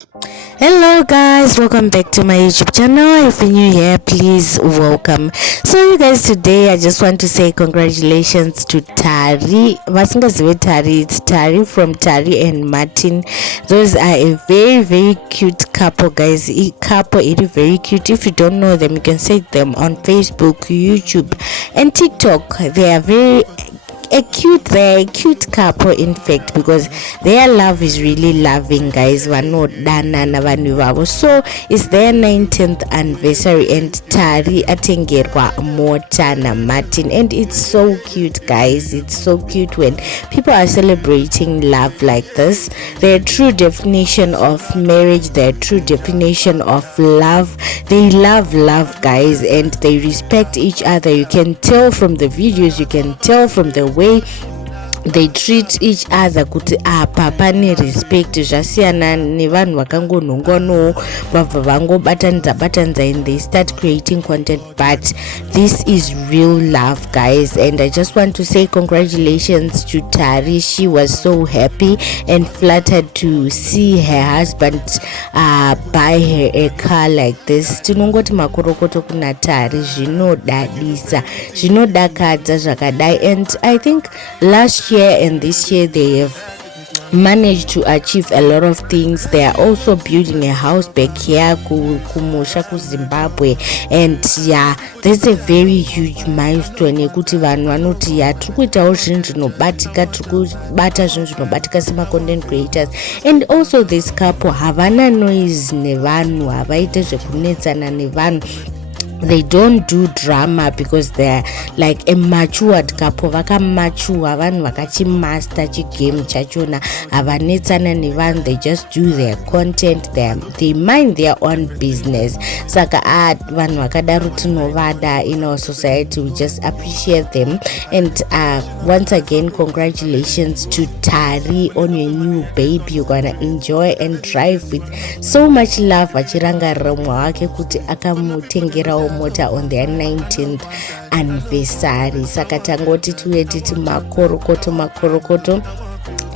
Hello guys, welcome back to my YouTube channel. If you're new here, please welcome. So you guys, today I just want to say congratulations to Tarrie. Tarrie, it's Tarrie from Tarrie and Martin. Those are a very cute couple, guys. Couple, it is very cute. If you don't know them, you can see them on Facebook, YouTube and TikTok. They are they're a cute couple, in fact, because their love is really loving, guys. So it's their 19th anniversary, and Tarrie, Atengerwa, Remota na Martin, and it's so cute, guys. It's so cute when people are celebrating love like this. Their true definition of marriage, their true definition of love. They love love, guys, and they respect each other. You can tell from the videos, you can tell from the way they treat each other kuti apa pane respect. Zvasiyana nevanhu vakangonhongwano vabva vangobatanidza and they start creating content, but this is real love, guys. And I just want to say congratulations to Tarrie. She was so happy and flattered to see her husband buy her a car like this. Tinongoti makorokoto kuna Tarrie, zvinodadisa, zvinodakadza zvakadai. And I think last year and this year they have managed to achieve a lot of things. They are also building a house back here kumusha kuZimbabwe, and yeah, that's a very huge milestone yekuti vanhu vanoti tiri kuitawo zvinhu zvinobatika, tiri kubata zvinhu zvinobatika sema content creators. And also this couple havana noise nevanhu, havaite zvekunetsana nevanhu. They don't do drama because they're like a matured couple. Vakamature, vanhu vakachimaster chigame chachona, havanetsana nevanhu. They just do their content, they mind their own business. Saka vanhu vakadaro tinovada in our society. We just appreciate them. And once again, congratulations to Tarrie on your new baby. You're gonna enjoy and drive with so much love. Vachirangarira mumwe wake kuti akamutengerawo mota on their 19th anniversary. Saka tangoti tuye titi makorokoto.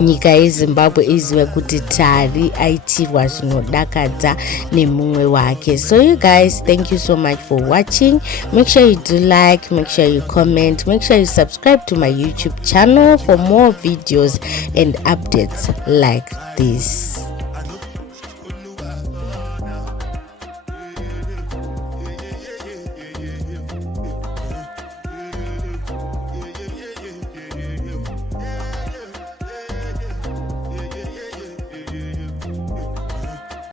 Nyika yeZimbabwe izive kuti Tarrie aitirwa zvinodakadza nemumwe wake. So you guys, thank you so much for watching. Make sure you do like, make sure you comment, make sure you subscribe to my YouTube channel for more videos and updates like this.